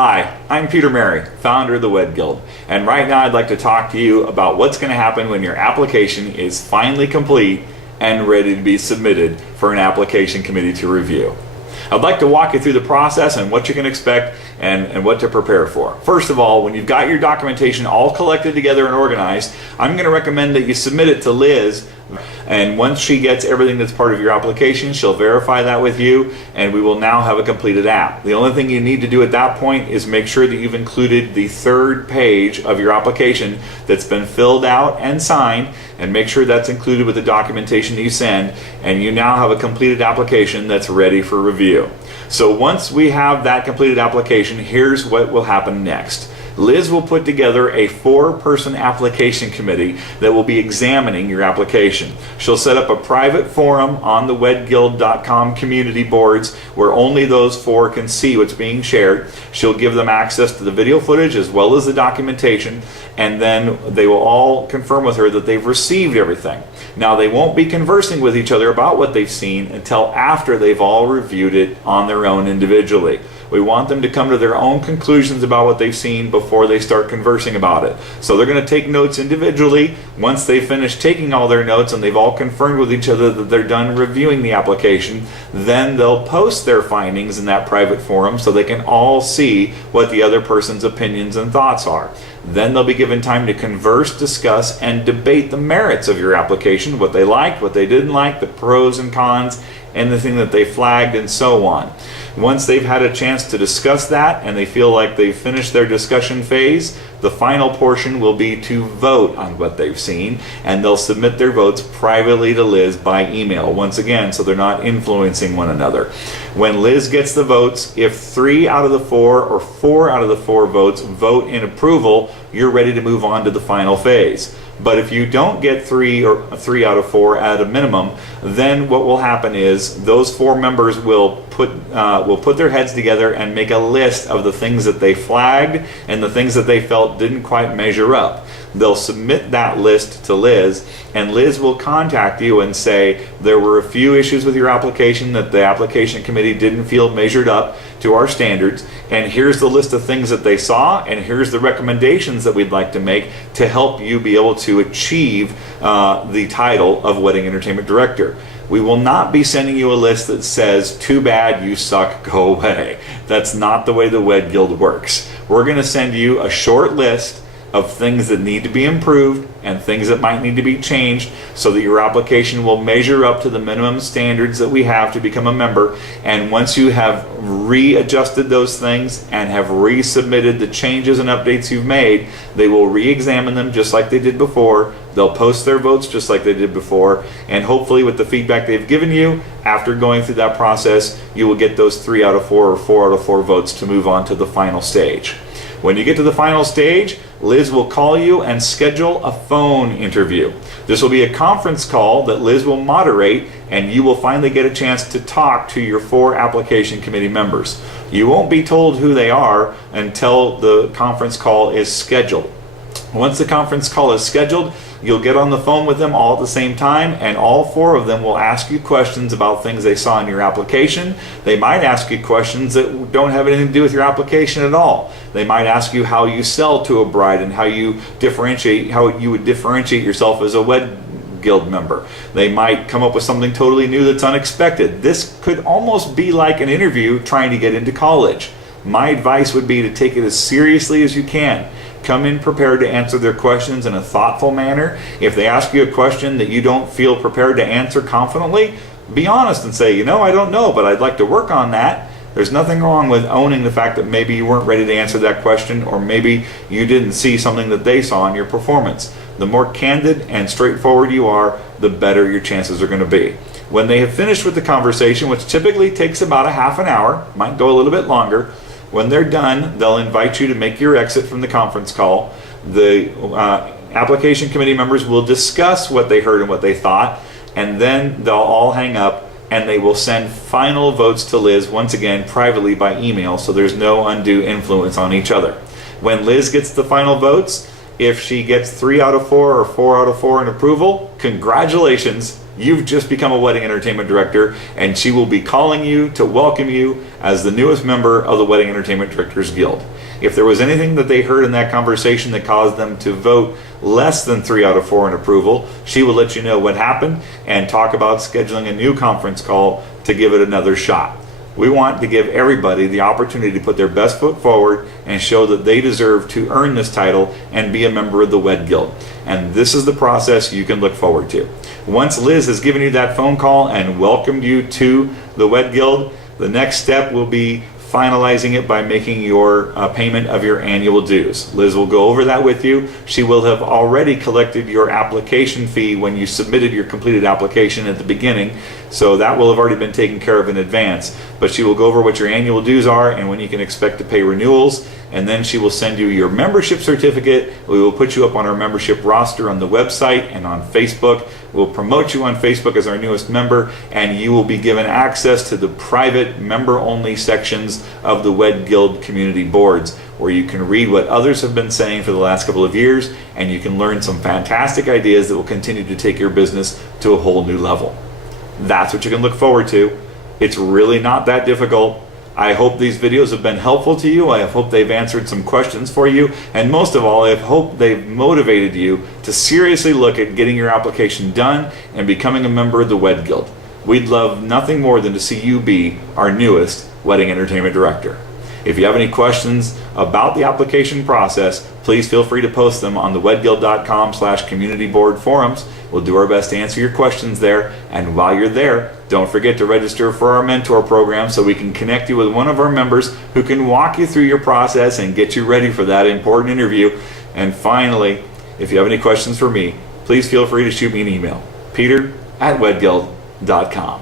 Hi, I'm Peter Mary, founder of the WED Guild, and right now I'd like to talk to you about what's going to happen when your application is finally complete and ready to be submitted for an application committee to review. I'd like to walk you through the process and what you can expect and what to prepare for. First of all, when you've got your documentation all collected together and organized, I'm going to recommend that you submit it to Liz, and once she gets everything that's part of your application, she'll verify that with you, and we will now have a completed app. The only thing you need to do at that point is make sure that you've included the third page of your application that's been filled out and signed, and make sure that's included with the documentation that you send, and you now have a completed application that's ready for review. So once we have that completed application, here's what will happen next. Liz will put together a 4-person application committee that will be examining your application. She'll set up a private forum on the wedguild.com community boards where only those 4 can see what's being shared. She'll give them access to the video footage as well as the documentation, and then they will all confirm with her that they've received everything. Now, they won't be conversing with each other about what they've seen until after they've all reviewed it on their own individually. We want them to come to their own conclusions about what they've seen before they start conversing about it. So they're going to take notes individually. Once they finish taking all their notes and they've all confirmed with each other that they're done reviewing the application, then they'll post their findings in that private forum so they can all see what the other person's opinions and thoughts are. Then they'll be given time to converse, discuss, and debate the merits of your application, what they liked, what they didn't like, the pros and cons, and the thing that they flagged, and so on. Once they've had a chance to discuss that and they feel like they've finished their discussion phase, the final portion will be to vote on what they've seen, and they'll submit their votes privately to Liz by email, once again, so they're not influencing one another. When Liz gets the votes, if 3 out of the 4 or 4 out of the 4 votes vote in approval, you're ready to move on to the final phase. But if you don't get 3 out of 4 at a minimum, then what will happen is those 4 members will put their heads together and make a list of the things that they flagged and the things that they felt didn't quite measure up. They'll submit that list to Liz, and Liz will contact you and say there were a few issues with your application that the application committee didn't feel measured up to our standards, and here's the list of things that they saw, and here's the recommendations that we'd like to make to help you be able to achieve the title of Wedding Entertainment Director. We will not be sending you a list that says, too bad, you suck, go away. That's not the way the WED Guild works. We're going to send you a short list of things that need to be improved and things that might need to be changed so that your application will measure up to the minimum standards that we have to become a member. And once you have readjusted those things and have resubmitted the changes and updates you've made, they will re-examine them just like they did before. They'll post their votes just like they did before, and hopefully with the feedback they've given you, after going through that process, you will get those 3 out of 4 or 4 out of 4 votes to move on to the final stage. When you get to the final stage, Liz will call you and schedule a phone interview. This will be a conference call that Liz will moderate, and you will finally get a chance to talk to your 4 application committee members. You won't be told who they are until the conference call is scheduled. Once the conference call is scheduled, you'll get on the phone with them all at the same time, and all 4 of them will ask you questions about things they saw in your application. They might ask you questions that don't have anything to do with your application at all. They might ask you how you sell to a bride and how you would differentiate yourself as a WED Guild member. They might come up with something totally new that's unexpected. This could almost be like an interview trying to get into college. My advice would be to take it as seriously as you can. Come in prepared to answer their questions in a thoughtful manner. If they ask you a question that you don't feel prepared to answer confidently, be honest and say, I don't know, but I'd like to work on that. There's nothing wrong with owning the fact that maybe you weren't ready to answer that question, or maybe you didn't see something that they saw in your performance. The more candid and straightforward you are, the better your chances are going to be. When they have finished with the conversation, which typically takes about a half an hour, might go a little bit longer, when they're done, they'll invite you to make your exit from the conference call. The application committee members will discuss what they heard and what they thought, and then they'll all hang up, and they will send final votes to Liz, once again, privately by email, so there's no undue influence on each other. When Liz gets the final votes, if she gets 3 out of 4 or 4 out of 4 in approval, congratulations, you've just become a wedding entertainment director, and she will be calling you to welcome you as the newest member of the Wedding Entertainment Directors Guild. If there was anything that they heard in that conversation that caused them to vote less than 3 out of 4 in approval, she will let you know what happened and talk about scheduling a new conference call to give it another shot. We want to give everybody the opportunity to put their best foot forward and show that they deserve to earn this title and be a member of the WED Guild. And this is the process you can look forward to. Once Liz has given you that phone call and welcomed you to the WED Guild, the next step will be finalizing it by making your payment of your annual dues. Liz will go over that with you. She will have already collected your application fee when you submitted your completed application at the beginning, so that will have already been taken care of in advance. But she will go over what your annual dues are and when you can expect to pay renewals, and then she will send you your membership certificate. We will put you up on our membership roster on the website and on Facebook. We'll promote you on Facebook as our newest member, and you will be given access to the private member-only sections of the WED Guild community boards, where you can read what others have been saying for the last couple of years, and you can learn some fantastic ideas that will continue to take your business to a whole new level. That's what you can look forward to. It's really not that difficult. I hope these videos have been helpful to you. I hope they've answered some questions for you. And most of all, I hope they've motivated you to seriously look at getting your application done and becoming a member of the WED Guild. We'd love nothing more than to see you be our newest wedding entertainment director. If you have any questions about the application process, please feel free to post them on the wedguild.com/community board forums. We'll do our best to answer your questions there. And while you're there, don't forget to register for our mentor program so we can connect you with one of our members who can walk you through your process and get you ready for that important interview. And finally, if you have any questions for me, please feel free to shoot me an email, peter@wedguild.com.